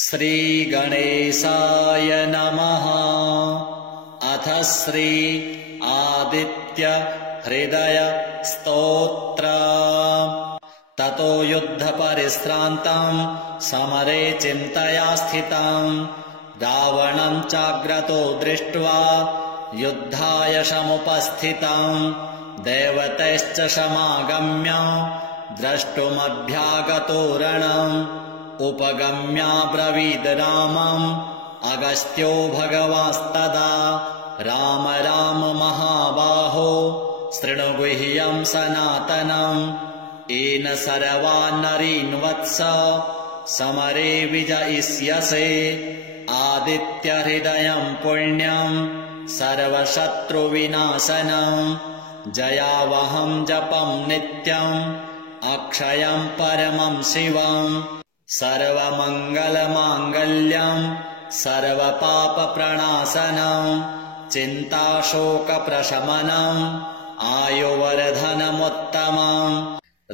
श्रीगणेशाय नमः। अथ श्री आदित्य हृदय स्तोत्र। ततो युद्धपरिश्रान्तं समरे चिन्तया स्थितं रावणं चाग्रतो दृष्ट्वा युद्धाय समुपस्थितं देवतैश्च समागम्य द्रष्टुमभ्यागतो रणम् उपगम्याब्रवीद् रामम् अगस्त्यो भगवास्तदा राम राम महाबाहो शृणु गुह्यं सनातनम् येन सर्वान् नरीन् वत्स समरे विजयिष्यसे आदित्यहृदयं पुण्यं सर्वशत्रुविनाशनम् जयावहं जपं नित्यम् अक्षयं परमं शिवम् सर्वमङ्गलमाङ्गल्यम् सर्वपापप्रणाशनम् चिन्ताशोकप्रशमनम् आयुवर्धनमुत्तमम्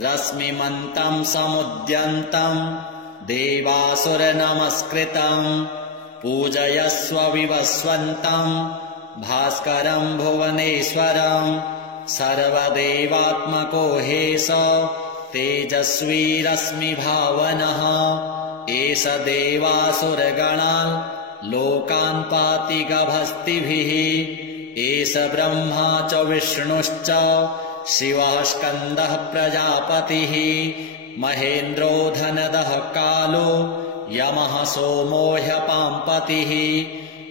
रश्मिमन्तं समुद्यन्तम् देवासुरनमस्कृतम् पूजयस्व विवस्वन्तम् भास्करं भुवनेश्वरम् सर्वदेवात्मको ह्येष तेजस्वी रश्मिभावनः एष देवासुरगणान् लोकान् पाति गभस्तिभिः एष ब्रह्मा च विष्णुश्च शिवः स्कन्दः प्रजापतिः महेन्द्रो धनदः कालो यमः सोमो ह्यपाम्पतिः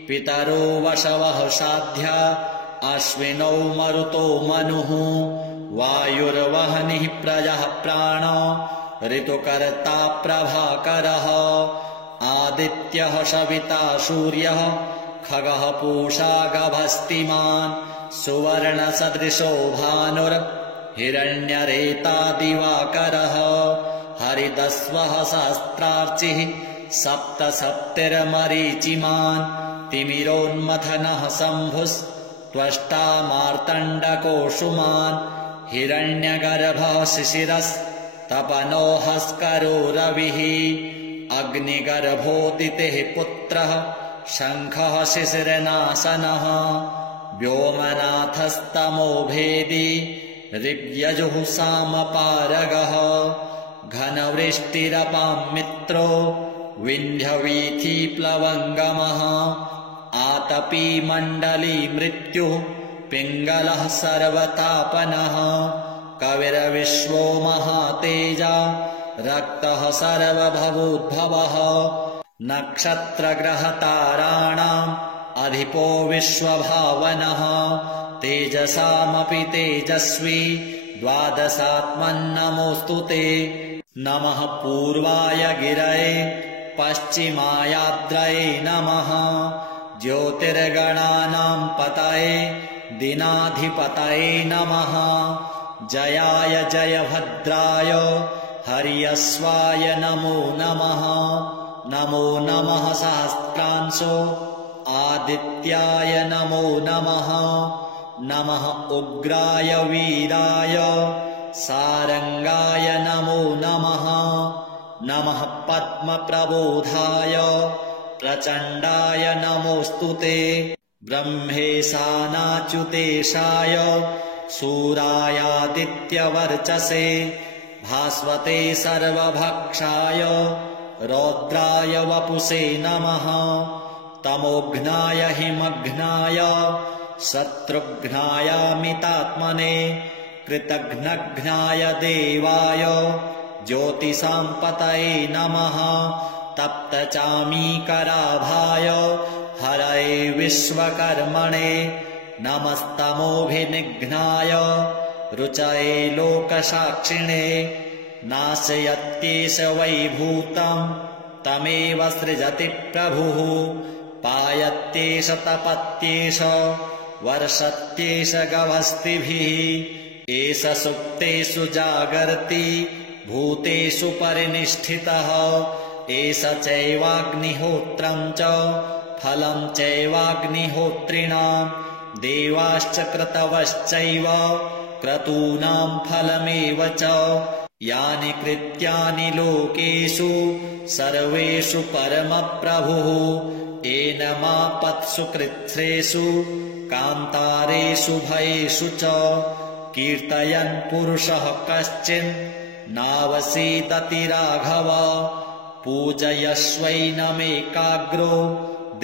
पितरो वशवः साध्या अश्विनौ मरुतो मनुः वायुर्वह्निः प्रजः प्राण ऋतुकर्ता प्रभाकरः आदित्यः सविता सूर्यः खगः पूषा गभस्तिमान् सुवर्णसदृशो भानुर्हिरण्यरेता दिवाकरः हरितस्वः सहस्रार्चिः सप्तसप्तिर्मरीचिमान् तिमिरोन्मथनः शम्भुस्त्वष्टा मार्तण्डकोऽसुमान् हिरण्यगर्भः शिशिरस्तपनो हस्करो रविः अग्निगर्भोदितेः पुत्रः शङ्खः शिशिरनाशनः व्योमनाथस्तमो भेदी ऋग्यजुः सामपारगः घनवृष्टिरपां मित्रो विन्ध्यवीथीप्लवङ्गमः आतपी मण्डली मृत्युः पिङ्गलः सर्वतापनः कविर्विश्वो महातेजा रक्तः सर्वभवोद्भवः नक्षत्रग्रहताराणाम् अधिपो विश्वभावनः तेजसामपि तेजस्वी द्वादशात्मन्नमोऽस्तु ते नमः पूर्वाय गिरये पश्चिमायाद्रये नमः ज्योतिर्गणानां पतये दिनाधिपतये नमः जयाय जयभद्राय हर्यश्वाय नमो नमः नमो नमः सहस्रांशो आदित्याय नमो नमः नमः उग्राय वीराय सारंगाय नमो नमः नमः पद्मप्रबोधाय प्रचण्डाय नमोऽस्तु ते ब्रह्मेशानाच्युतेशाय सूरायादित्यवर्चसे भास्वते सर्वभक्षाय रौद्राय वपुषे नमः तमोघ्नाय हिमघ्नाय शत्रुघ्नायामितात्मने कृतघ्नघ्नाय देवाय ज्योतिषां पतये नमः तप्तचामीकराभाय हरये विश्वकर्मणे नमस्तमोभिनिघ्नाय रुचये लोकसाक्षिणे नाशयत्येष वैभूतं तमेव सृजति प्रभुः पायत्येष तपत्येष वर्षत्येष गभस्तिभिः एष सुप्तेषु जागर्ति भूतेषु परिनिष्ठितः एष चैवाग्निहोत्रं च फलं चैवाग्निहोत्रिणां देवाश्च क्रतवश्चैव क्रतूनां फलमेव च यानि कृत्यानि लोकेषु सर्वेषु परमप्रभुः एनमापत्सु कृच्छ्रेषु कान्तारेषु भयेषु च कीर्तयन् पुरुषः कश्चिन् नावसीदति राघव पूजयस्वैनमेकाग्रो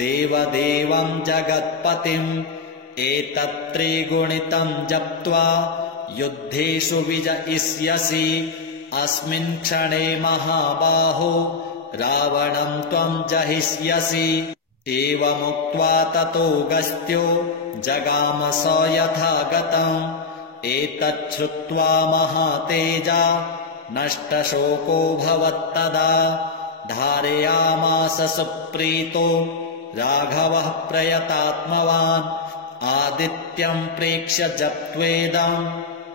देवदेवं जगत्पतिम् एतत्त्रिगुणितं जप्त्वा युद्धेषु विजयिष्यसि अस्मिन् क्षणे महाबाहो रावणं त्वं जहिष्यसि एवमुक्त्वा ततो गस्त्यो जगाम स यथा गतम् एतच्छ्रुत्वा महातेजा नष्टशोको भवत्तदा धारयामास सुप्रीतो राघवः प्रयतात्मवान् आदित्यं प्रेक्ष्य जप्त्वेदं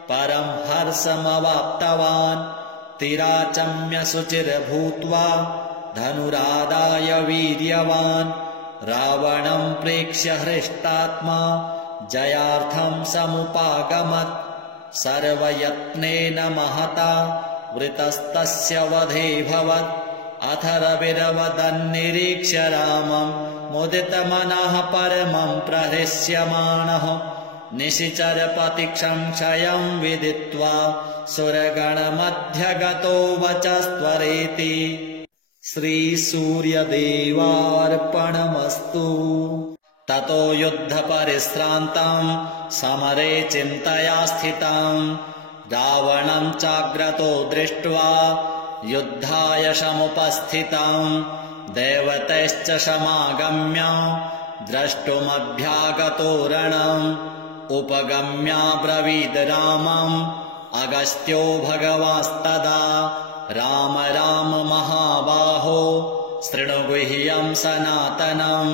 परं हर्षमवाप्तवान् तिराचम्य शुचिर्भूत्वा धनुरादाय वीर्यवान् रावणं प्रेक्ष्य हृष्टात्मा जयार्थं समुपागमत् सर्वयत्नेन महता वृतस्तस्य वधेऽभवत् अथ रविरवदन्निरीक्ष्य रामं मुदितमनः परमं प्रहृष्यमाणः निशिचरपतिक्षं विदित्वा सुरगणमध्यगतो वचस्त्वरेति श्रीसूर्यदेवार्पणमस्तु। ततो युद्धपरिश्रान्तं समरे चिन्तया स्थितं रावणं चाग्रतो दृष्ट्वा युद्धाय समुपस्थितं देवतैश्च समागम्य द्रष्टुमभ्यागतो रणम् उपगम्याब्रवीद् रामम् अगस्त्यो भगवास्तदा राम राम महाबाहो शृणु गुह्यं सनातनम्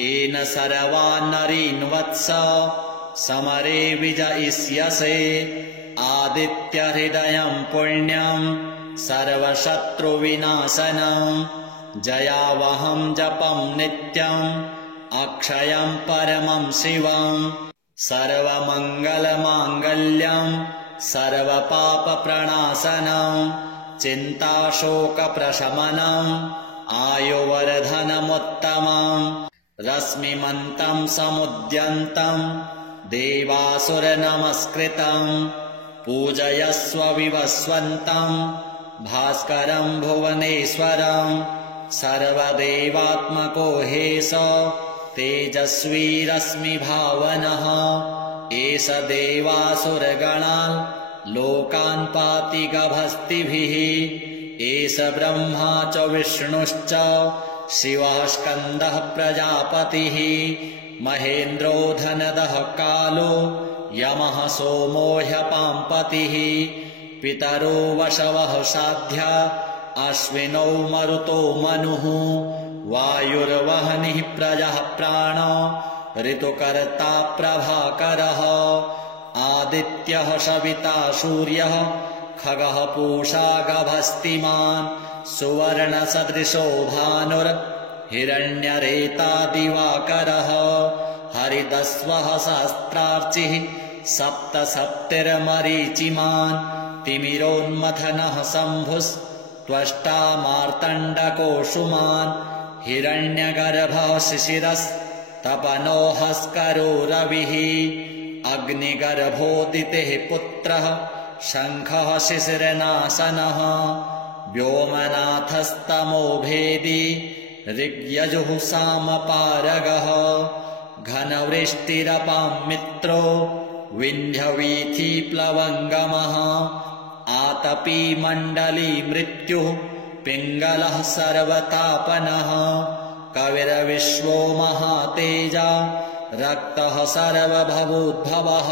येन सर्वान् नरीन् वत्स समरे विजयिष्यसे आदित्यहृदयं पुण्यं सर्वशत्रुविनाशनम् जयावहं जपं नित्यम् अक्षयं परमं शिवम् सर्वमङ्गलमाङ्गल्यं सर्वपापप्रणाशनम् चिन्ताशोकप्रशमनम् आयुवर्धनमुत्तमम् रश्मिमन्तं समुद्यन्तं देवासुरनमस्कृतम् पूजयस्व विवस्वन्तं भास्करं भुवनेश्वरं सर्वदेवात्मको हेश तेजस्वी रश्मिभावनः एष देवासुरगणान् लोकान् पाति गभस्तिभिः एष ब्रह्मा च विष्णुश्च शिवः स्कन्दः प्रजापतिः महेन्द्रो धनदः कालो यमः सोमो ह्यपाम्पतिः पितरो वशवः साध्या अश्विनौ मरुतो मनुः वायुर्वह्निः प्रजः प्राण ऋतुकर्ता प्रभाकरः आदित्यः सविता सूर्यः खगः पूषा गभस्तिमान् सुवर्णसदृशो भानुर्हिरण्यरेता दिवाकरः हरितस्वः सहस्रार्चिः सप्तसप्तिर्मरीचिमान् तिमिरोन्मथनः शम्भुस्त्वष्टा मार्तण्डकोऽंशुमान् हिरण्यगर्भः शिशिरस्तपनो हस्करो रविः अग्निगर्भोदितेः पुत्रः शङ्खः शिशिरनाशनः व्योमनाथस्तमो भेदी ऋग्यजुः सामपारगः घनवृष्टिरपां मित्रो विन्ध्यवीथीप्लवङ्गमः आतपी मण्डली मृत्युः पिङ्गलः सर्वतापनः कविर्विश्वो महातेजा रक्तः सर्वभवोद्भवः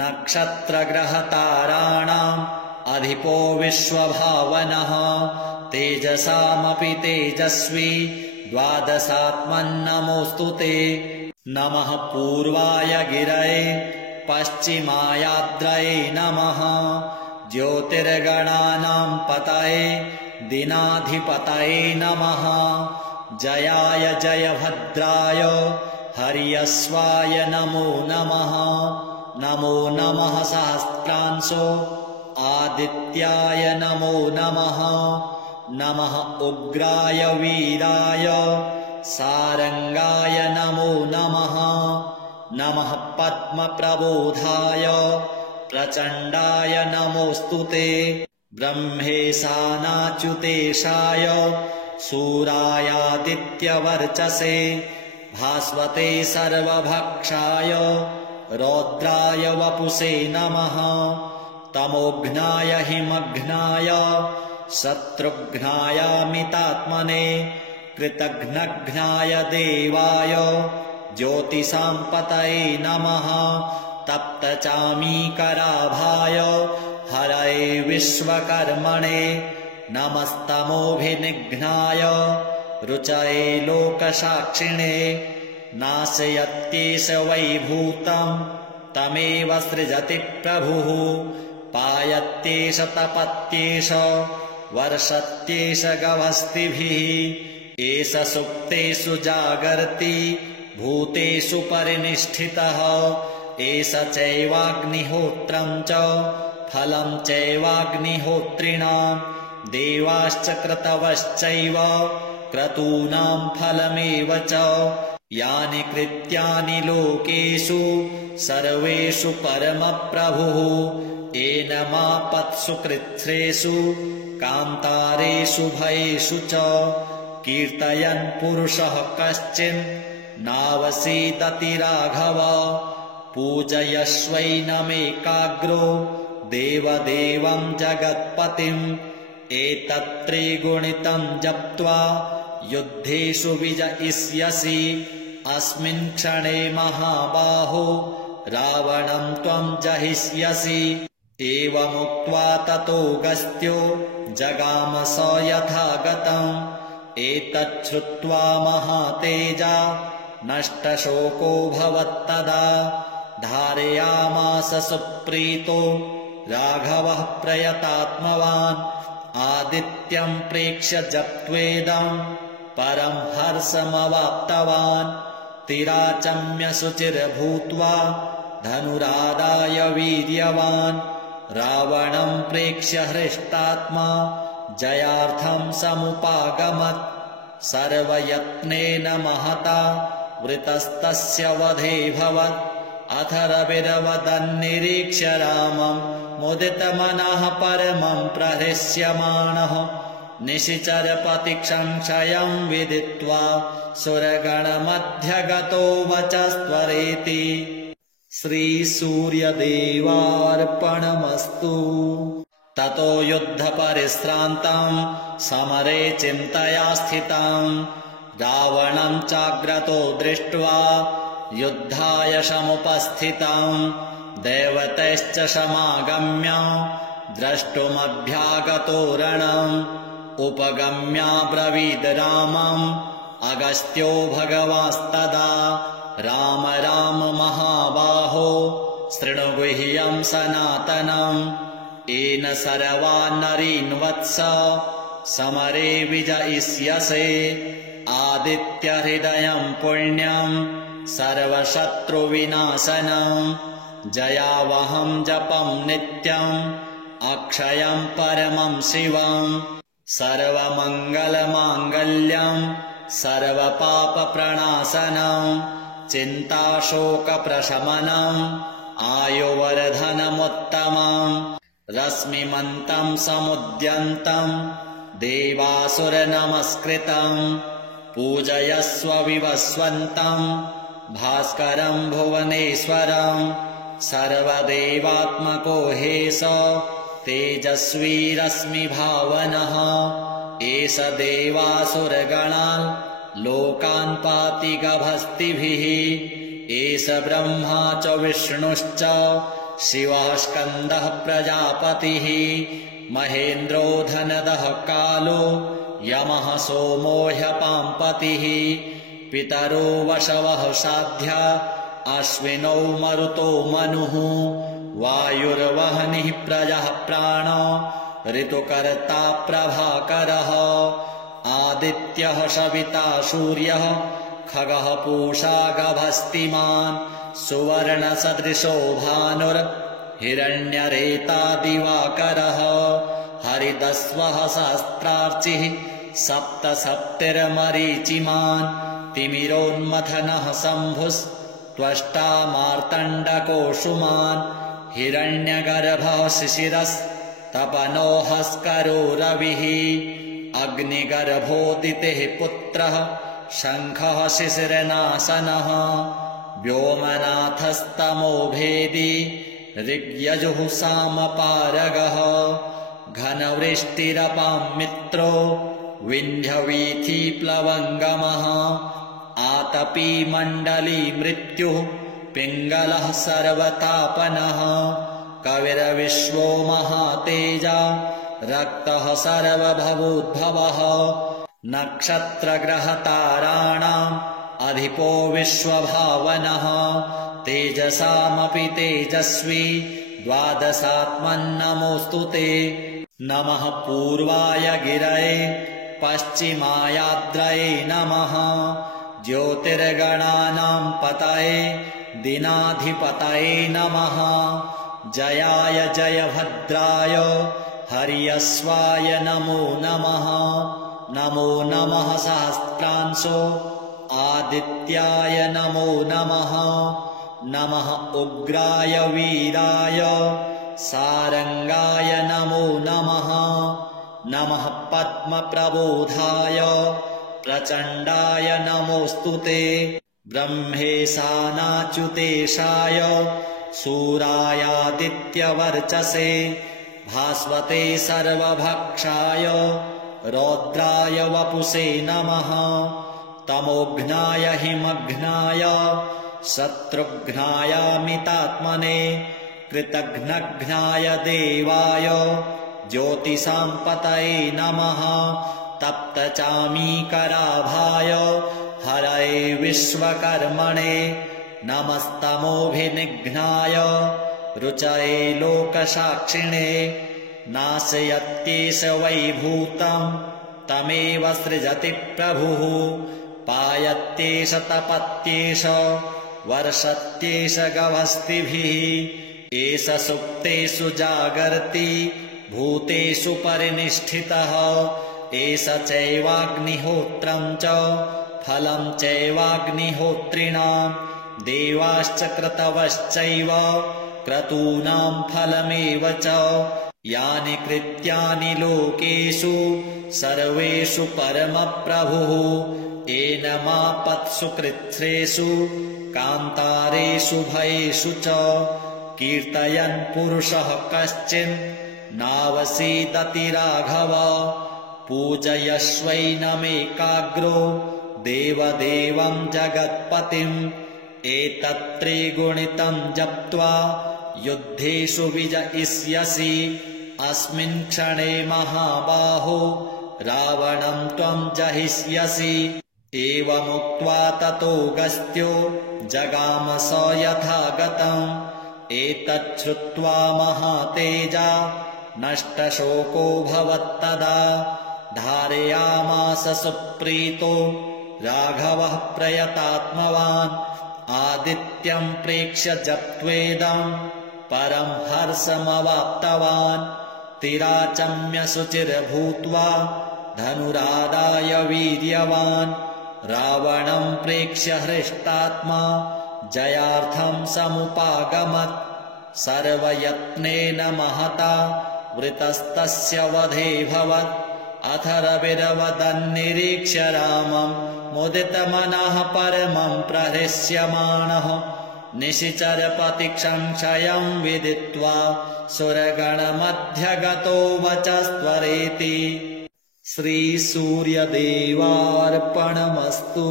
नक्षत्रग्रहताराणाम् अधिपो विश्वभावनः तेजसामपि तेजस्वी द्वादशात्मन्नमोऽस्तु ते नमः पूर्वाय गिरये पश्चिमायाद्रये नमः ज्योतिर्गणानां पतये दिनाधिपतये नमः जयाय जयभद्राय हर्यस्वाय नमो नमः नमो नमः सहस्रांशो आदित्याय नमो नमः। नमः उग्राय वीराय सारंगाय नमो नमः। नमः पद्मप्रबोधाय प्रचण्डाय नमोऽस्तुते। ब्रह्मेशानाच्युतेशाय सूरायादित्यवर्चसे भास्वते सर्वभक्षाय रौद्राय वपुषे नमः। तमोघ्नाय हिमघ्नाय शत्रुघ्नायामितात्मने कृतघ्नघ्नाय देवाय ज्योतिषाम्पतये नमः। तप्तचामीकराभाय हरये विश्वकर्मणे नमस्तमोभिनिघ्नाय रुचये लोकसाक्षिणे। नाशयत्येष वैभूतं तमेव सृजति प्रभुः। पायत्येष तपत्येष वर्षत्येष गवस्तिभिः। एष सुप्तेषु जागर्ति भूतेषु परिनिष्ठितः। एष चैवाग्निहोत्रं च फलं चैवाग्निहोत्रिणां। देवाश्च क्रतवश्चैव क्रतूनां फलमेव च। यानि कृत्यानि लोकेषु सर्वेषु परमप्रभुः। एनमापत्सु कृच्छ्रेषु कान्तारेषु भयेषु च। कीर्तयन् पुरुषः कश्चिन् नावसीदति राघव। पूजयस्वैनमेकाग्रो देवदेवं जगत्पतिम्। एतत्त्रिगुणितं जप्त्वा युद्धेषु विजयिष्यसि। अस्मिन् क्षणे महाबाहो रावणं त्वं जहिष्यसि। एवमुक्त्वा ततोऽगस्त्यो जगाम स यथा गतम्। एतच्छ्रुत्वा महातेजा नष्टशोकोऽभवत्तदा। धारयामास सुप्रीतो राघवः प्रयतात्मवान्। आदित्यं प्रेक्ष्य जप्त्वेदं परं हर्षमवाप्तवान्। तिराचम्य शुचिर्भूत्वा धनुरादाय वीर्यवान्। रावणं प्रेक्ष्य हृष्टात्मा जयार्थं समुपागमत्। सर्वयत्नेन महता वृतस्तस्य वधेऽभवत्। अथ रविरवदन्निरीक्ष्य रामं मुदितमनः परमं प्रहृष्यमाणः। निशिचरपतिसंशयं विदित्वा सुरगणमध्यगतो वचस्त्वरेति। श्रीसूर्यदेवार्पणमस्तु। ततो युद्धपरिश्रान्तं समरे चिन्तया स्थितं। रावणं चाग्रतो दृष्ट्वा युद्धाय समुपस्थितं। देवतैश्च समागम्य द्रष्टुमभ्यागतो रणम्। उपगम्याब्रवीद् रामम् अगस्त्यो भगवास्तदा। राम राम महाबाहो शृणु गुह्यं सनातनम्। येन सर्वान् नरीन् वत्स समरे विजयिष्यसे। आदित्यहृदयं पुण्यं सर्वशत्रुविनाशनम्। जयावहं जपं नित्यम् अक्षयं परमं शिवम्। सर्वमङ्गलमाङ्गल्यं सर्वपापप्रणाशनम्। चिन्ताशोकप्रशमनम् आयुवर्धनमुत्तमम्। रश्मिमन्तं समुद्यन्तं देवासुरनमस्कृतम्। पूजयस्व विवस्वन्तं भास्करं भुवनेश्वरम्। सर्वदेवात्मको हेश तेजस्वी रश्मिभावनः। एष देवासुरगणान् लोकान् पाति गभस्तिभिः। एष ब्रह्मा च विष्णुश्च शिवः स्कन्दः प्रजापतिः। महेन्द्रो धनदः कालो यमः सोमो ह्यपाम्पतिः। पितरो वशवः साध्या अश्विनौ मरुतो मनुः। वायुर्वह्निः प्रजः प्राण ऋतुकर्ता प्रभाकरः। आदित्यः सविता सूर्यः खगः पूषा गभस्तिमान्। सुवर्णसदृशो भानुर् हिरण्यरेता दिवाकरः हरिदस्वः सहस्रार्चिः सप्तसप्तिर्मरीचिमान् तिमिरोन्मथनः शम्भुस्त्वष्टा मार्तण्डकोषुमान् हिरण्यगर्भः शिशिरस्तपनोऽहस्करो रविः अग्निगर्भोदितेः पुत्रः शङ्खः शिशिरनाशनः व्योमनाथस्तमोभेदी ऋग्यजुः सामपारगः घनवृष्टिरपां मित्रो विन्ध्यवीथीप्लवङ्गमः आतपी मण्डली मृत्युः पिङ्गलः सर्वतापनः कविर्विश्वो महातेजा रक्तः सर्वभवोद्भवः नक्षत्रग्रहताराणाम् अधिपो विश्वभावनः तेजसामपि तेजस्वी द्वादशात्मन्नमोऽस्तु ते नमः पूर्वाय गिरये पश्चिमायाद्रये नमः ज्योतिर्गणानां पतये दिनाधिपतये नमः जयाय जयभद्राय हर्यश्वाय नमो नमः नमो नमः सहस्रांशो आदित्याय नमो नमः नमः उग्राय वीराय सारंगाय नमो नमः नमः पद्मप्रबोधाय प्रचण्डाय नमोऽस्तु ते ब्रह्मेशानाच्युतेशाय सूरायादित्यवर्चसे भास्वते सर्वभक्षाय रौद्राय वपुषे नमः तमोघ्नाय हिमघ्नाय शत्रुघ्नायामितात्मने कृतघ्नघ्नाय देवाय ज्योतिषां पतये नमः तप्तचामीकराभाय हरये विश्वकर्मणे नमस्तमोभिनिघ्नाय रुचये लोकसाक्षिणे नाशयत्येष वैभूतं तमेव सृजति प्रभुः पायत्येष तपत्येष वर्षत्येष गवस्तिभिः एष सुप्तेषु जागर्ति भूतेषु परिनिष्ठितः एष चैवाग्निहोत्रं च फलं चैवाग्निहोत्रिणां देवाश्च क्रतवश्चैव क्रतूनां फलमेव च यानि कृत्यानि लोकेषु सर्वेषु परमप्रभुः येन मापत्सु कृच्छ्रेषु कान्तारेषु भयेषु च कीर्तयन् पुरुषः कश्चिन् नावसीदति राघव पूजयश्वैनमेकाग्रो देवदेवं जगत्पतिम् एतत्त्रिगुणितं जप्त्वा युद्धेषु विजयिष्यसि अस्मिन् क्षणे महाबाहो रावणं त्वं जहिष्यसि एवमुक्त्वा ततोऽगस्त्यो जगाम स यथागतम् एतच्छ्रुत्वा महातेजा नष्टशोको भवत्तदा धारयामास सुप्रीतो राघवः प्रयतात्मवान् आदित्यं प्रेक्ष्य जप्त्वेदं परं हर्षमवाप्तवान् तिराचम्य शुचिर्भूत्वा धनुरादाय वीर्यवान् रावणं प्रेक्ष्य हृष्टात्मा जयार्थं समुपागमत् सर्वयत्नेन महता वृतस्तस्य वधेऽभवत् अथ रविरवदन्निरीक्ष्य रामं मुदितमनः परमं प्रहृष्यमाणः निशिचरपतिक्षंक्षयं विदित्वा सुरगणमध्यगतो वचस्त्वरेति श्रीसूर्यदेवार्पणमस्तु।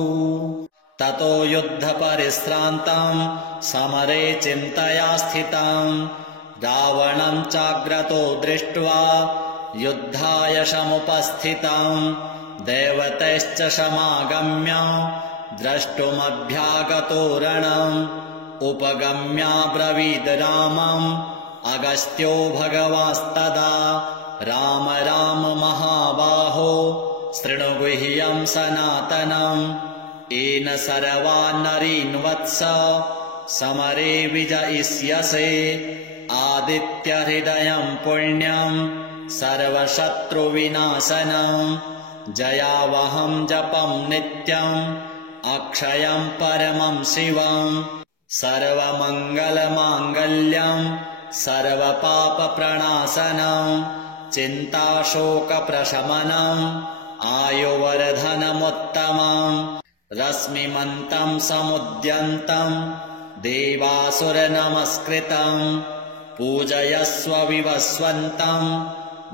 ततो युद्धपरिश्रान्तं समरे चिन्तया स्थितं रावणं चाग्रतो दृष्ट्वा युद्धाय समुपस्थितं देवतैश्च समागम्य द्रष्टुमभ्यागतो रणम् उपगम्याब्रवीद् रामम् अगस्त्यो भगवास्तदा राम राम महाबाहो शृणु गुह्यं सनातनम् येन सर्वान् नरीन् वत्स समरे विजयिष्यसे आदित्यहृदयम् पुण्यम् सर्वशत्रुविनाशनम् जयावहम् जपम् नित्यम् अक्षयम् परमम् शिवम् सर्वमङ्गलमाङ्गल्यम् सर्वपापप्रणाशनम् चिन्ताशोकप्रशमनम् आयुवर्धनमुत्तमम् रश्मिमन्तम् समुद्यन्तम् देवासुरनमस्कृतम् पूजयस्व विवस्वन्तम्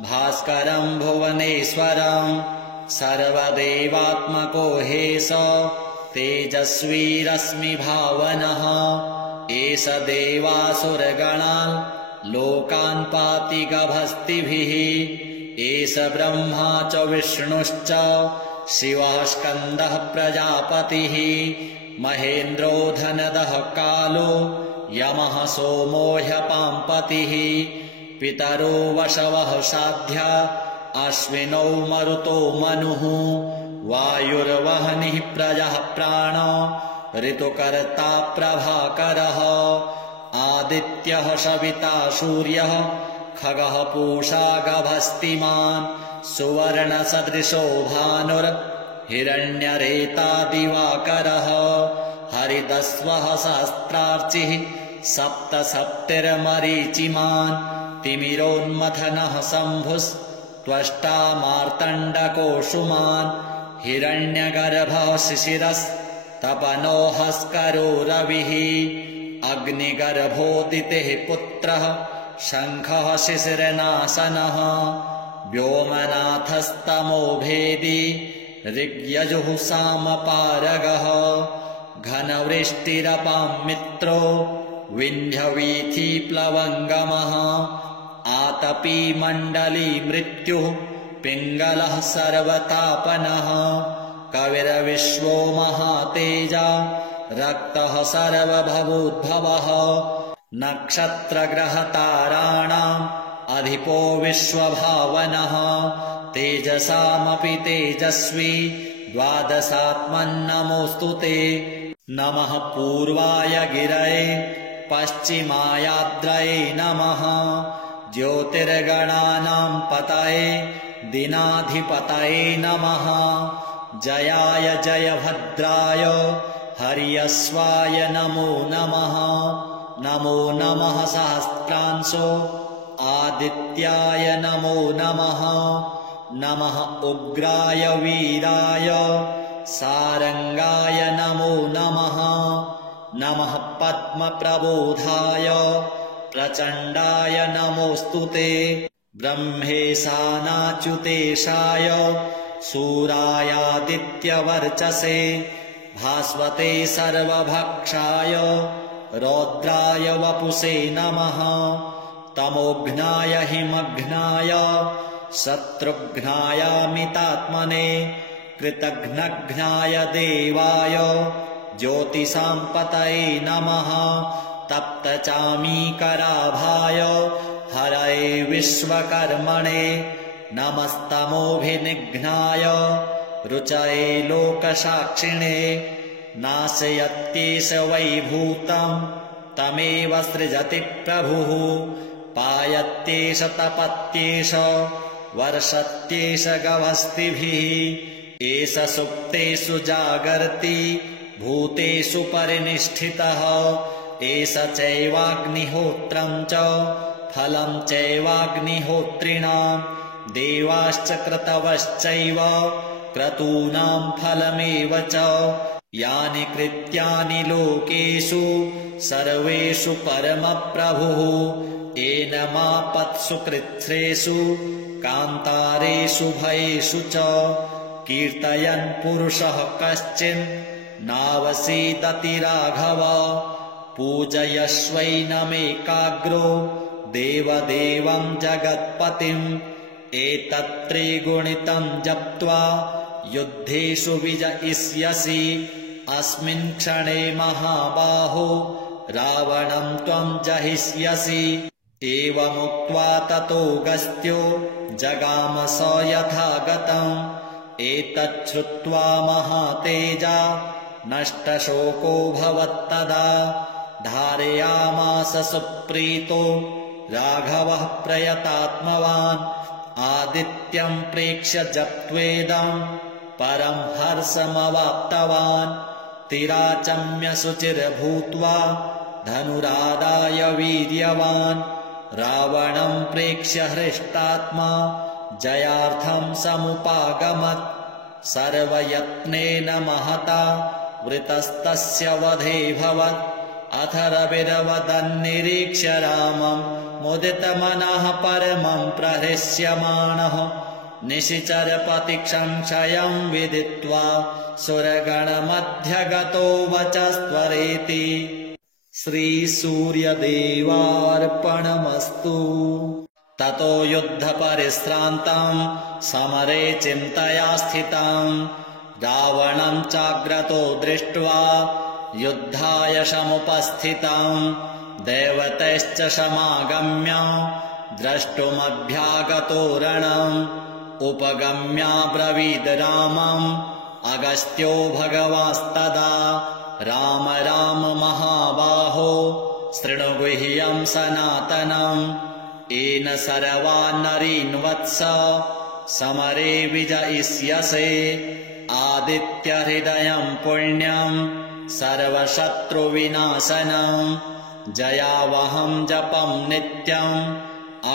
भास्करम् भुवनेश्वरम् सर्वदेवात्मको हेश तेजस्वी रश्मिभावनः एष देवासुरगणान् लोकान् पाति गभस्तिभिः एष ब्रह्मा च विष्णुश्च शिवः स्कन्दः प्रजापतिः महेन्द्रो धनदः कालो यमः सोमो ह्यपाम्पतिः पितरो वशवः साध्या अश्विनौ मरुतो मनुः वायुर्वह्निः प्रजः प्राण ऋतुकर्ता प्रभाकरः आदित्यः सविता सूर्यः खगः पूषा गभस्तिमान् सुवर्णसदृशो भानुर्हिरण्यरेता दिवाकरः हरितस्वः सहस्रार्चिः सप्तसप्तिर्मरीचिमान् तिमिरोन्मथनः शम्भुस्त्वष्टा मार्तण्डकोऽसुमान् हिरण्यगर्भः शिशिरस्तपनो हस्करो रविः अग्निगर्भोदितेः पुत्रः शङ्खः शिशिरनाशनः व्योमनाथस्तमो भेदी ऋग्यजुः सामपारगः घनवृष्टिरपाम् मित्रो विन्ध्यवीथीप्लवङ्गमः आतपी मण्डली मृत्युः पिङ्गलः सर्वतापनः कविर्विश्वो महातेजा रक्तः सर्वभवोद्भवः नक्षत्रग्रहताराणाम् अधिपो विश्वभावनः तेजसामपि तेजस्वी द्वादशात्मन्नमोऽस्तु ते नमः पूर्वाय गिरये पश्चिमायाद्रये नमः ज्योतिर्गणानाम् पतये दिनाधिपतये नमः जयाय जयभद्राय हर्यश्वाय नमो नमः नमो नमः सहस्रांशो आदित्याय नमो नमः नमः उग्राय वीराय सारंगाय नमो नमः नमः पद्मप्रबोधाय प्रचण्डाय नमोऽस्तु ते ब्रह्मेशानाच्युतेशाय सूरायादित्यवर्चसे भास्वते सर्वभक्षाय रौद्राय वपुषे नमः तमोघ्नाय हिमघ्नाय शत्रुघ्नायामितात्मने कृतघ्नघ्नाय देवाय ज्योतिषाम् पतये नमः तप्तचामीकराभाय हरये विश्वकर्मणे नमस्तमोभिनिघ्नाय रुचये लोकसाक्षिणे नाशयत्येष वैभूतम् तमेव सृजति प्रभुः पायत्येष तपत्येष वर्षत्येष गभस्तिभिः एष सुप्तेषु जागर्ति भूतेषु परिनिष्ठितः एष चैवाग्निहोत्रम् च फलम् चैवाग्निहोत्रिणाम् देवाश्च क्रतवश्चैव क्रतूनाम् फलमेव च यानि कृत्यानि लोकेषु सर्वेषु परमप्रभुः येन मापत्सु कृच्छ्रेषु कान्तारेषु भयेषु च कीर्तयन् पुरुषः कश्चिन् नावसीदति राघव पूजयस्वैनमेकाग्रो देवदेवम् जगत्पतिम् एतत्त्रिगुणितम् जप्त्वा युद्धेषु विजयिष्यसि अस्मिन् क्षणे महाबाहो रावणम् त्वम् जहिष्यसि एवमुक्त्वा ततो गस्त्यो जगाम स यथागतम् एतच्छ्रुत्वा महातेजा नष्टशोको भवत्तदा धारयामास सुप्रीतो राघवः प्रयतात्मवान् आदित्यं प्रेक्ष्य जप्त्वेदं परं हर्षमवाप्तवान् तिराचम्य शुचिर्भूत्वा धनुरादाय वीर्यवान् रावणं प्रेक्ष्य हृष्टात्मा जयार्थं समुपागमत् सर्वयत्नेन महता वृतस्तस्य वधेऽभवत् अथ रविरवदन्निरीक्ष्य रामं मुदितमनः परमं प्रहृष्यमाणः निशिचरपतिसंशयं विदित्वा सुरगणमध्यगतो वचस्त्वरेति। श्रीसूर्यदेवार्पणमस्तु। ततो युद्धपरिश्रान्तं समरे चिन्तया स्थितं रावणं चाग्रतो दृष्ट्वा युद्धाय समुपस्थितं देवतैश्च समागम्य द्रष्टुमभ्यागतो रणम् उपगम्याब्रवीद् रामम् अगस्त्यो भगवास्तदा राम राम महाबाहो शृणु गुह्यं सनातनम् येन सर्वान् नरीन् वत्स समरे विजयिष्यसे आदित्यहृदयं पुण्यं सर्वशत्रुविनाशनम् जयावहं जपं नित्यम्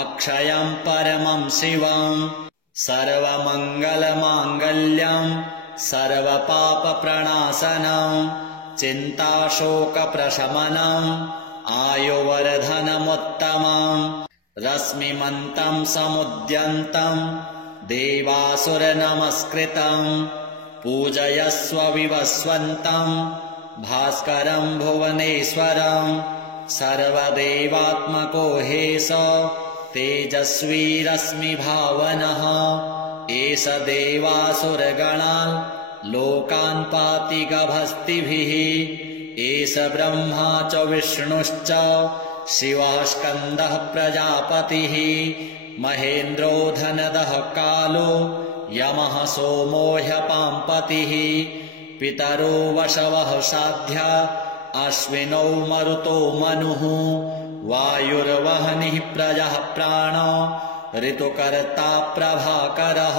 अक्षयं परमं शिवम् सर्वमङ्गलमाङ्गल्यं सर्वपापप्रणाशनम् चिन्ताशोकप्रशमनम् आयुवर्धनमुत्तमम् रश्मिमन्तं समुद्यन्तं देवासुरनमस्कृतम् पूजयस्व विवस्वन्तं भास्करं भुवनेश्वरं सर्वदेवात्मको हेश तेजस्वी रश्मिभावनः एष देवासुरगणान् लोकान् पाति गभस्तिभिः एष ब्रह्मा च विष्णुश्च शिवः स्कन्दः प्रजापतिः महेन्द्रो धनदः कालो यमः सोमो ह्यपाम्पतिः पितरो वशवः साध्या अश्विनौ मरुतो मनुः वायुर्वह्निः प्रजः प्राण ऋतुकर्ता प्रभाकरः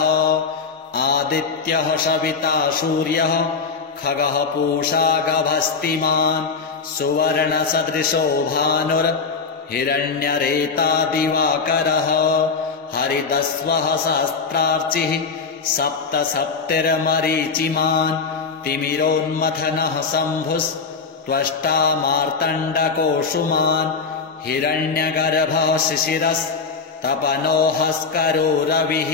आदित्यः सविता सूर्यः खगः पूषा गभस्तिमान् सुवर्णसदृशो भानुर्हिरण्यरेता दिवाकरः हरितस्वः सहस्रार्चिः सप्तसप्तिर्मरीचिमान् तिमिरोन्मथनः शम्भुस्त्वष्टा मार्तण्डकोऽसुमान् हिरण्यगर्भः शिशिरस्तपनो हस्करो रविः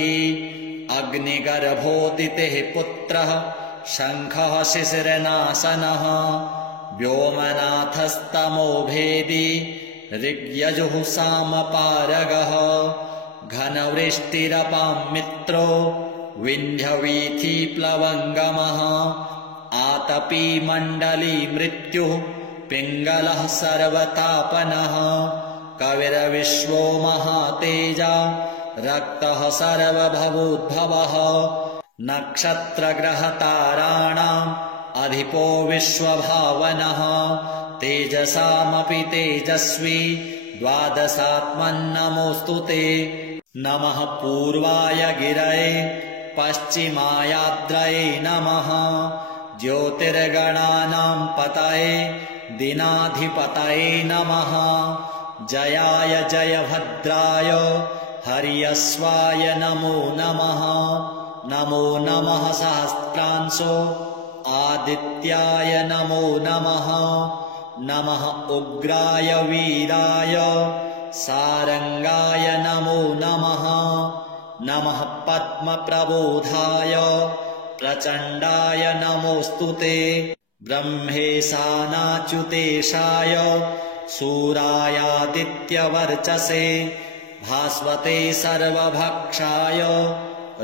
अग्निगर्भोदितेः पुत्रः शङ्खः शिशिरनाशनः व्योमनाथस्तमो भेदी ऋग्यजुः सामपारगः घनवृष्टिरपां मित्रो विन्ध्यवीथीप्लवङ्गमः आतपी मण्डली मृत्युः पिङ्गलः सर्वतापनः कविर्विश्वो महातेजा रक्तः सर्वभवोद्भवः नक्षत्रग्रहताराणाम् अधिपो विश्वभावनः तेजसामपि तेजस्वी द्वादशात्मन्नमोऽस्तु ते नमः पूर्वाय गिरये पश्चिमायाद्रये नमः ज्योतिर्गणानां पतये दिनाधिपतये नमः जयाय जयभद्राय हर्यश्वाय नमो नमः नमो नमः सहस्रांशो आदित्याय नमो नमः नमः उग्राय वीराय सारंगाय नमो नमः नमः पद्मप्रबोधाय प्रचण्डाय नमोऽस्तु ते ब्रह्मेशानाच्युतेशाय सूरायादित्यवर्चसे भास्वते सर्वभक्षाय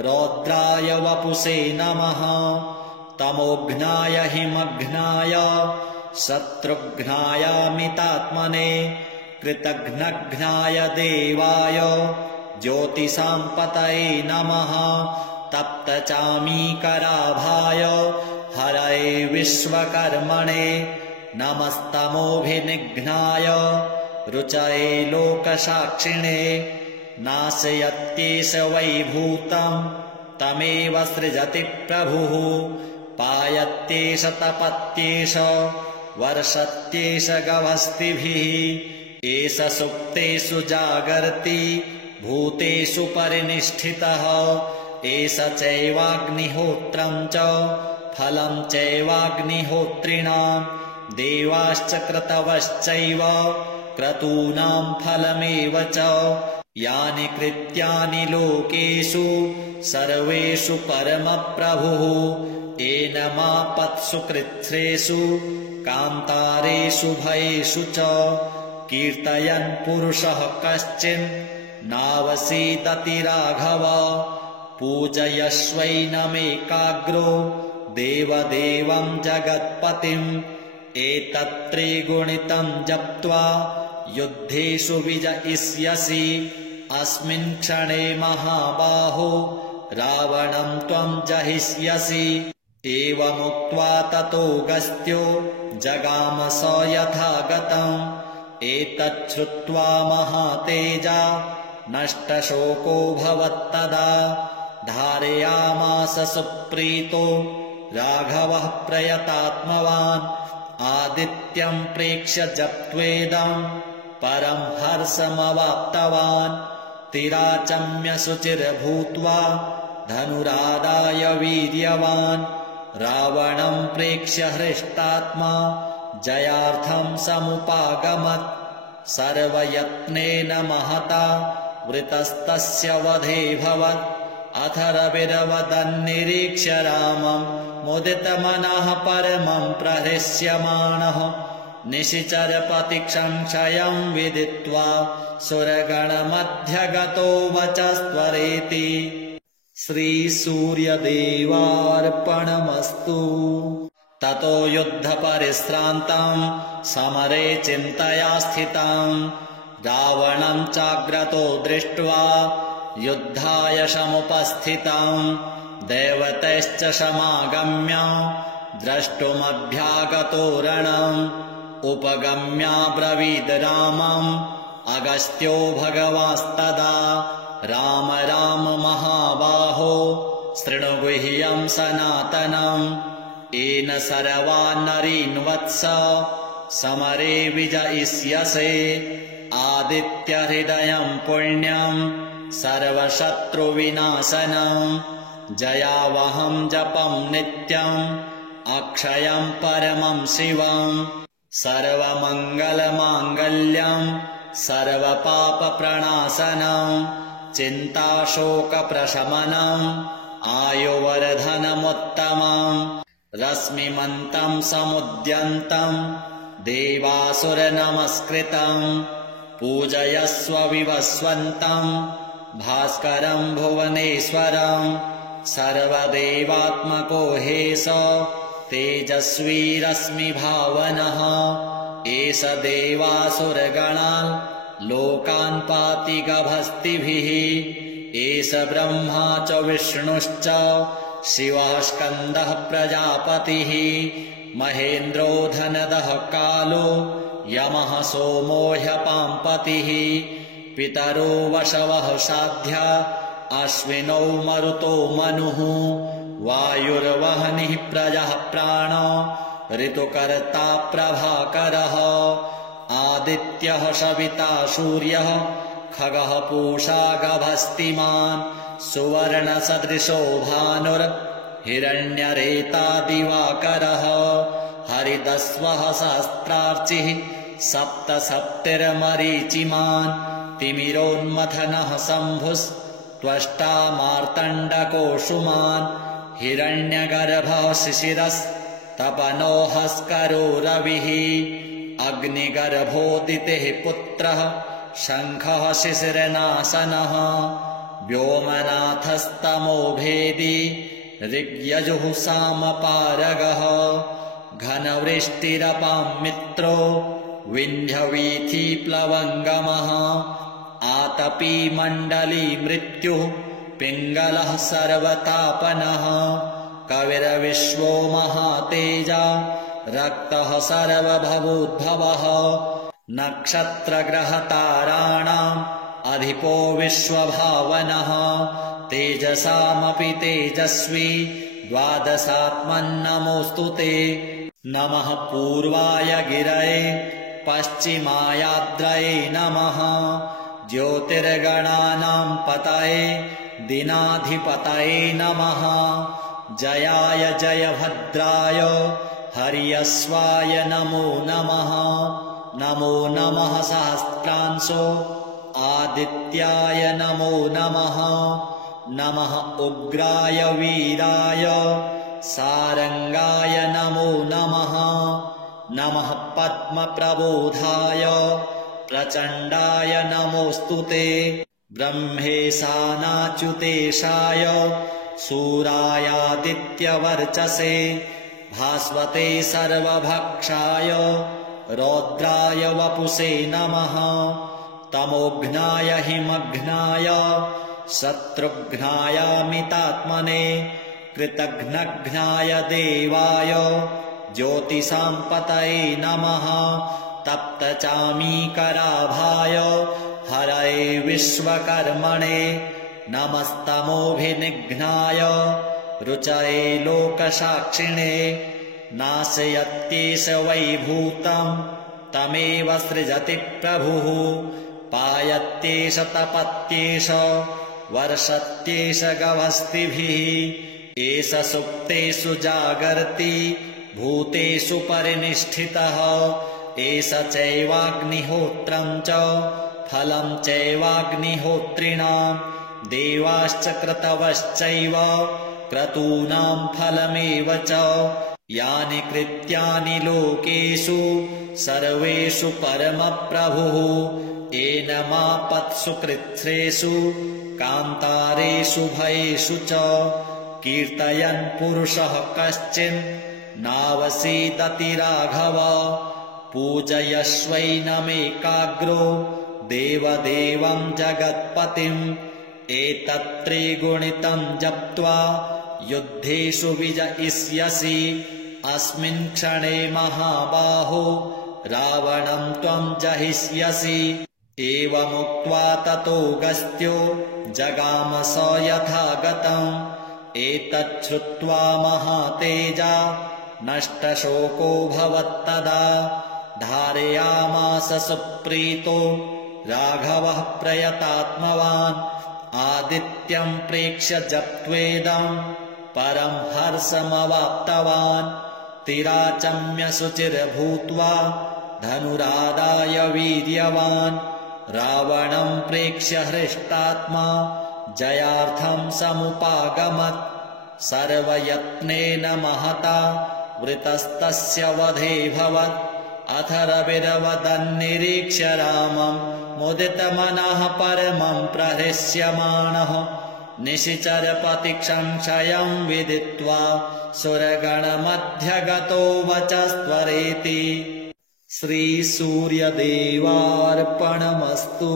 रौद्राय वपुषे नमः तमोघ्नाय हिमघ्नाय शत्रुघ्नायामितात्मने कृतघ्नघ्नाय देवाय ज्योतिषां पतये नमः तप्तचामीकराभाय हरये विश्वकर्मणे नमस्तमोभिनिघ्नाय रुचये लोकसाक्षिणे नाशयत्येष वै भूतम् तमेव सृजति प्रभुः पायत्येष तपत्येष वर्षत्येष गभस्तिभिः एष सुप्तेषु जागर्ति भूतेषु परिनिष्ठितः एष चैवाग्निहोत्रम् च फलम् चैवाग्निहोत्रिणाम् देवाश्च क्रतवश्चैव क्रतूनाम् फलमेव च यानि कृत्यानि लोकेषु सर्वेषु परमप्रभुः एनमापत्सु कृच्छ्रेषु कान्तारेषु भयेषु च कीर्तयन् पुरुषः कश्चिन् नावसीदति राघव पूजयश्वैनमेकाग्रो देवदेवम् जगत्पतिम् एतत्त्रिगुणितम् जप्त्वा युद्धेषु विजयिष्यसि अस्मिन् क्षणे महाबाहो रावणम् त्वम् जहिष्यसि एवमुक्त्वा ततोऽगस्त्यो जगाम स यथा गतम् एतच्छ्रुत्वा महातेजा नष्टशोको भवत्तदा धारयामास सुप्रीतो राघवः प्रयतात्मवान् आदित्यम् प्रेक्ष्य जप्त्वेदम् परम् हर्षमवाप्तवान् तिराचम्य शुचिर्भूत्वा धनुरादाय वीर्यवान् रावणम् प्रेक्ष्य हृष्टात्मा जयार्थम् समुपागमत् सर्वयत्नेन महता वृतस्तस्य वधेऽभवत् अथ रविरवदन्निरीक्ष्य रामम् मुदितमनः परमम् प्रहृष्यमाणः निशिचरपतिसंशयम् विदित्वा सुरगणमध्यगतो वचस्त्वरेति श्रीसूर्यदेवार्पणमस्तु। ततो युद्धपरिश्रान्तम् समरे चिन्तया स्थितम् रावणम् चाग्रतो दृष्ट्वा युद्धाय समुपस्थितम् देवतैश्च समागम्य द्रष्टुमभ्यागतो रणम् उपगम्याब्रवीद् रामम् अगस्त्यो भगवास्तदा राम राम महाबाहो शृणु गुह्यम् सनातनम् येन सर्वान् नरीन् वत्स समरे विजयिष्यसे आदित्यहृदयम् पुण्यम् सर्वशत्रुविनाशनम् जयावहम् जपम् नित्यम् अक्षयम् परमम् शिवम् सर्वमङ्गलमाङ्गल्यम् सर्वपापप्रणाशनम् चिन्ताशोकप्रशमनम् आयुवर्धनमुत्तमम् रश्मिमन्तम् समुद्यन्तम् देवासुरनमस्कृतम् पूजयस्व विवस्वन्तम् भास्करम् भुवनेश्वरम् सर्वदेवात्मको हेस तेजस्वी रश्मिभावनः एष देवासुरगणान् लोकान् पाति गभस्तिभिः एष ब्रह्मा च विष्णुश्च शिवः स्कन्दः प्रजापतिः महेन्द्रो धनदः कालो यमः सोमो ह्यपाम्पतिः पितरो वशवः साध्या अश्विनौ मरुतो मनुः वायुर्वह्निः प्रजः प्राण ऋतुकर्ता प्रभाकरः आदित्यः सविता सूर्यः खगः पूषा गभस्तिमान् सुवर्णसदृशो भानुर्हिरण्यरेता दिवाकरः हरिदस्वः सहस्रार्चिः सप्त सप्तिर्मरीचिमान् तिमिरोन्मथनः शम्भुस्त्वष्टा मार्तण्डकोऽशुमान् हिरण्यगर्भः शिशिरस्तपनो हस्करो रविः अग्निगर्भोदितेः पुत्रः शङ्खः शिशिरनाशनः व्योमनाथस्तमो भेदी ऋग्यजुः सामपारगः घनवृष्टिरपाम् मित्रो विन्ध्यवीथीप्लवङ्गमः आतपी मण्डली मृत्युः पिङ्गलः सर्वतापनः कविर्विश्वो महातेजा रक्तः सर्वभवोद्भवः नक्षत्रग्रहताराणाम् अधिपो विश्वभावनः तेजसामपि तेजस्वी द्वादशात्मन्नमोऽस्तु ते। नमः पूर्वाय गिरये पश्चिमायाद्रये नमः ज्योतिर्गणानाम् पतये दिनाधिपतये नमः जयाय जयभद्राय हर्यश्वाय नमो नमः नमो नमः सहस्रांशो आदित्याय नमो नमः नमः उग्राय वीराय सारंगाय नमो नमः नमः पद्मप्रबोधाय प्रचण्डाय नमोऽस्तु ते। ब्रह्मेशानाच्युतेशाय सूरायादित्यवर्चसे भास्वते सर्वभक्षाय रौद्राय वपुषे नमः तमोघ्नाय हिमघ्नाय शत्रुघ्नायामितात्मने कृतघ्नघ्नाय देवाय ज्योतिषाम्पतये नमः तप्तचामीकराभाय हरये विश्वकर्मणे नमस्तमोभिनिघ्नाय रुचये लोकसाक्षिणे नाशयत्येष वैभूतम् तमेव सृजति प्रभुः पायत्येष तपत्येष वर्षत्येष गवस्तिभिः एष सुप्तेषु जागर्ति भूतेषु परिनिष्ठितः एष चैवाग्निहोत्रम् च फलम् चैवाग्निहोत्रिणाम् देवाश्च क्रतवश्चैव क्रतूनाम् फलमेव च यानि कृत्यानि लोकेषु सर्वेषु परमप्रभुः येन मापत्सु कृच्छ्रेषु कान्तारेषु भयेषु च कीर्तयन् पुरुषः कश्चिन् नावसीदति राघव पूजयश्वैनमेकाग्रो देवदेवम् जगत्पतिम् एतत्त्रिगुणितम् जप्त्वा युद्धेषु विजयिष्यसि अस्मिन् क्षणे महाबाहो रावणम् त्वम् जहिष्यसि एवमुक्त्वा ततो गस्त्यो जगाम स यथागतम् एतच्छ्रुत्वा महातेजा नष्टशोको भवत्तदा धारयामास सुप्रीतो राघवः प्रयतात्मवान् आदित्यम् प्रेक्ष्य जप्त्वेदम् परम् हर्षमवाप्तवान् तिराचम्य शुचिर्भूत्वा धनुरादाय वीर्यवान् रावणम् प्रेक्ष्य हृष्टात्मा जयार्थम् समुपागमत् सर्वयत्नेन महता वृतस्तस्य वधेऽभवत् अथ रविरवदन्निरीक्ष्य रामम् मुदितमनः परमम् प्रहृष्यमाणः निशिचरपतिक्षंक्षयम् विदित्वा सुरगणमध्यगतो वचस्त्वरेति। श्रीसूर्यदेवार्पणमस्तु।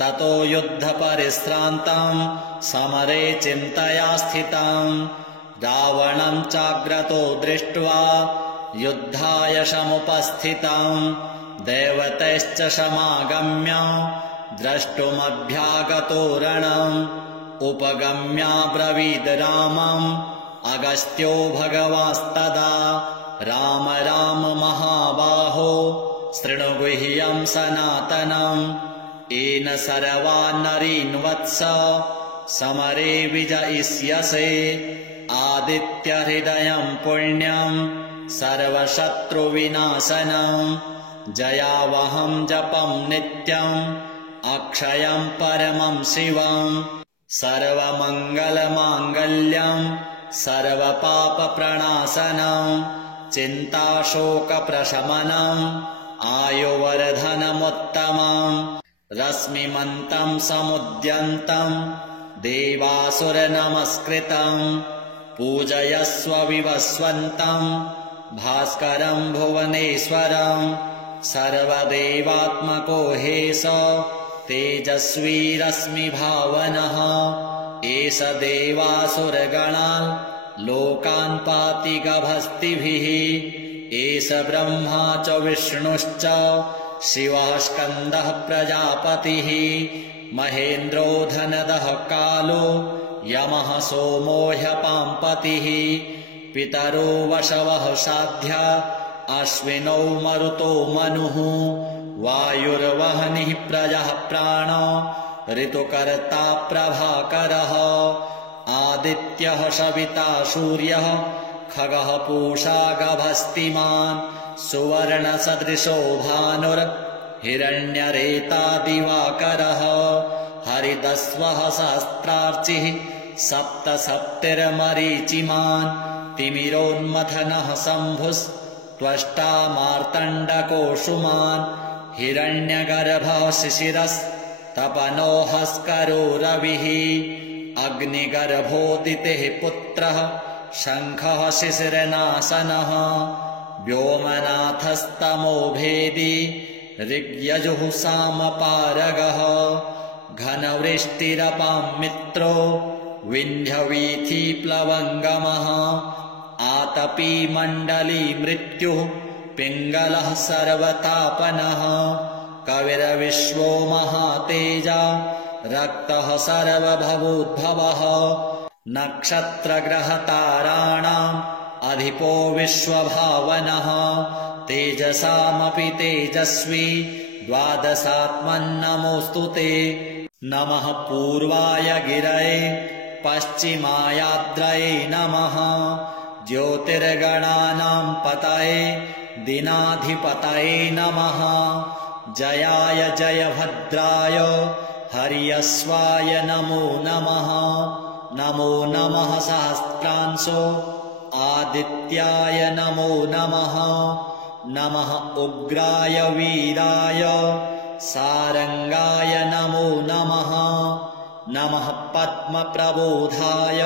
ततो युद्धपरिश्रान्तम् समरे चिन्तया स्थितम् रावणम् चाग्रतो दृष्ट्वा युद्धाय समुपस्थितम् देवतैश्च समागम्य द्रष्टुमभ्यागतो रणम् उपगम्याब्रवीद् रामम् अगस्त्यो भगवास्तदा राम राम महाबाहो शृणु गुह्यम् सनातनम् येन सर्वान् नरीन् वत्स समरे विजयिष्यसे आदित्यहृदयम् पुण्यम् सर्वशत्रुविनाशनम् जयावहम् जपम् नित्यम् अक्षयम् परमम् शिवम् सर्वमङ्गलमाङ्गल्यम् सर्वपापप्रणाशनम् चिन्ताशोकप्रशमनम् आयुवर्धनमुत्तमम् रश्मिमन्तम् समुद्यन्तम् देवासुरनमस्कृतम् पूजयस्व विवस्वन्तम् भास्करम् भुवनेश्वरम् सर्वदेवात्मको हेश तेजस्वी रश्मिभावनः एष देवासुरगणान् लोकान् पाति गभस्तिभिः एष ब्रह्मा च विष्णुश्च शिवः स्कन्दः प्रजापतिः महेन्द्रो धनदः कालो यमः सोमो ह्यपाम्पतिः पितरो वशवः साध्या अश्विनौ मरुतो मनुः वायुर्वह्निः प्रजः प्राण ऋतुकर्ता प्रभाकरः आदित्यः सविता सूर्यः खगः पूषा गभस्तिमान् सुवर्णसदृशो भानुर्हिरण्यरेता दिवाकरः हरितस्वः सहस्रार्चिः सप्तसप्तिर्मरीचिमान् तिमिरोन्मथनः शम्भुस्त्वष्टा मार्तण्डकोऽसुमान् हिरण्यगर्भः शिशिरस्तपनो हस्करो रविः अग्निगर्भोदितिः पुत्रः शङ्खः शिशिरनाशनः व्योमनाथस्तमो भेदी ऋग्यजुः सामपारगः घनवृष्टिरपां मित्रो विन्ध्यवीथीप्लवङ्गमः आतपी मण्डली मृत्युः पिङ्गलः सर्वतापनः कविर्विश्वो महातेजा रक्तः सर्वभवोद्भवः नक्षत्रग्रहताराणाम् अधिपो विश्वभावनः तेजसामपि तेजस्वी द्वादशात्मन्नमोऽस्तु ते नमः पूर्वाय गिरये पश्चिमायाद्रये नमः ज्योतिर्गणानां पतये दिनाधिपतये नमः जयाय जयभद्राय हर्यश्वाय नमो नमः नमो नमः सहस्रांशो आदित्याय नमो नमः नमः उग्राय वीराय सारंगाय नमो नमः नमः पद्मप्रबोधाय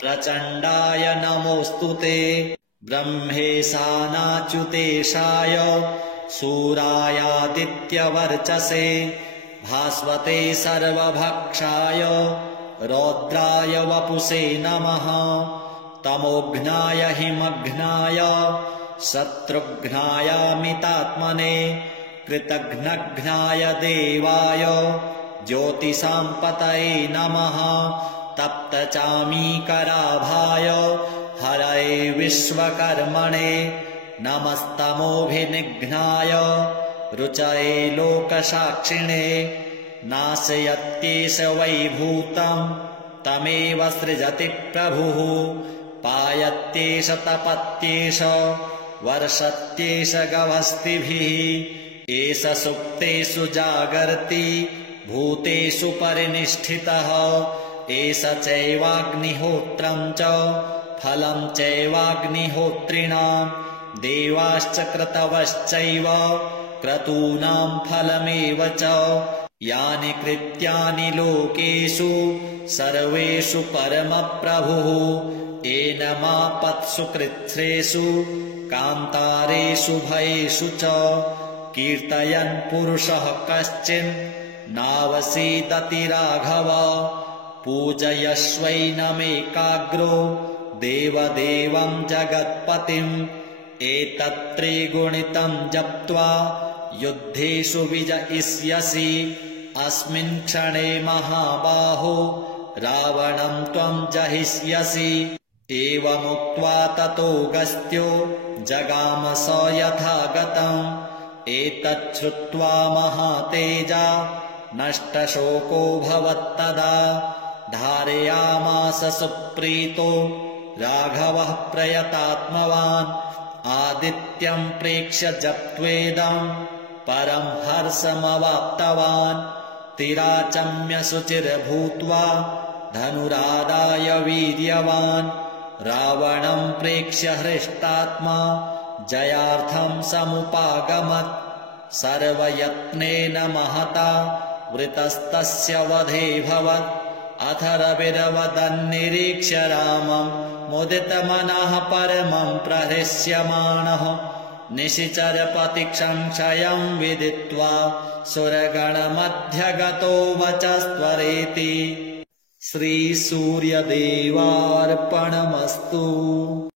प्रचण्डाय नमोऽस्तु ते ब्रह्मेशानाच्युतेशाय सूरायादित्यवर्चसे भास्वते सर्वभक्षाय रौद्राय वपुषे नमः तमोघ्नाय हिमघ्नाय शत्रुघ्नायामितात्मने कृतघ्नघ्नाय देवाय ज्योतिषां पतये नमः तप्तचामीकराभाय हरये विश्वकर्मणे नमस्तमोभिनिघ्नाय रुचये लोकसाक्षिणे नाशयत्येष वैभूतं तमेव सृजति प्रभुः पायत्येष तपत्येष वर्षत्येष गवस्तिभिः एष सुप्तेषु जागर्ति भूतेषु परिनिष्ठितः एष चैवाग्निहोत्रं च फलं चैवाग्निहोत्रिणां देवाश्च क्रतवश्चैव क्रतूनां फलमेव च यानि कृत्यानि लोकेषु सर्वेषु परमप्रभुः येन मापत्सु कृच्छ्रेषु कान्तारेषु भयेषु च कीर्तयन् पुरुषः कश्चिन् नावसीदति राघव पूजयश्वैनमेकाग्रो देवदेवं जगत्पतिम् एतत्त्रिगुणितं जप्त्वा युद्धेषु विजयिष्यसि अस्मिन् क्षणे महाबाहो रावणं त्वं जहिष्यसि एवमुक्त्वा ततो गस्त्यो जगाम स यथागतम् एतच्छ्रुत्वा महातेजा नष्टशोको भवत्तदा धारयामास सुप्रीतो राघवः प्रयतात्मवान् आदित्यं प्रेक्ष्य जप्त्वेदं परं हर्षमवाप्तवान् तिराचम्य शुचिर्भूत्वा धनुरादाय वीर्यवान् रावणं प्रेक्ष्य हृष्टात्मा जयार्थं समुपागमत् सर्वयत्नेन महता वृतस्तस्य वधेऽभवत् अथ रविर्वदन्निरीक्ष्य रामं मुदितमनः परमं प्रहृष्यमाणः निशिचरपतिसंशयं विदित्वा सुरगणमध्यगतो वचस्त्वरेति श्रीसूर्यदेवार्पणमस्तु।